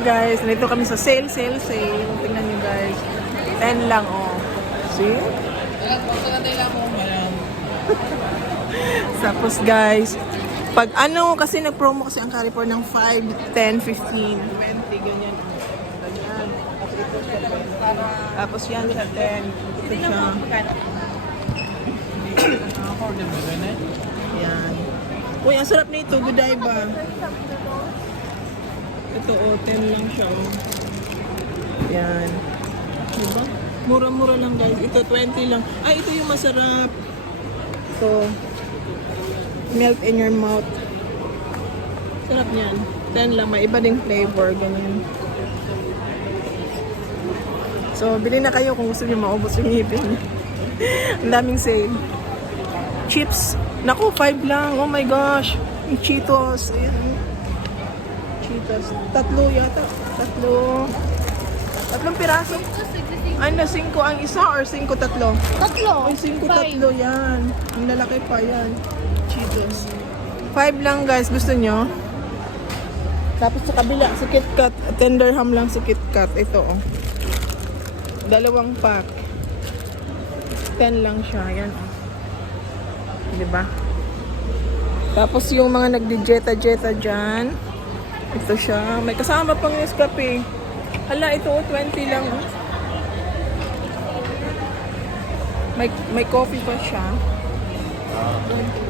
Guys, nandito kami sa sale. Tingnan nyo guys. 10 lang, oh. See? Tapos guys, pag ano, kasi nag-promo kasi ang Carrefour ng 5, 10, 15, 20, ganyan. Ganyan. Tapos yan sa 10. Ito siya. Yan. Uy, ang sarap nito. Godiva. Ito, oh, 10 lang siya, oh. Yan. Diba? Mura-mura lang, guys. Ito, 20 lang. Ay, ito yung masarap. Ito. Melt in your mouth. Sarap niyan. 10 lang. May iba ding flavor. Ganyan. So, bili na kayo kung gusto niyo maubos yung ngipin. Ang daming sale. Chips. Naku, 5 lang. Oh my gosh. Yung Cheetos. Ayan. Cheetos. 3 yata. 3 piraso. Ano, 5 ang isa or 5 tatlo? Tatlo. Ay, 5 tatlo yan. Ang lalaki pa yan. Cheetos. 5 lang guys. Gusto nyo? Tapos sa kabila, si KitKat. Tenderham lang si KitKat. Ito, oh. 2 pack. 10 lang siya. Yan, oh. Diba? Tapos yung mga nagdi-jeta dyan. Ito siya. May kasama pang Nescafe. Hala, ito, 20 lang. Oh. May coffee pa siya. 20.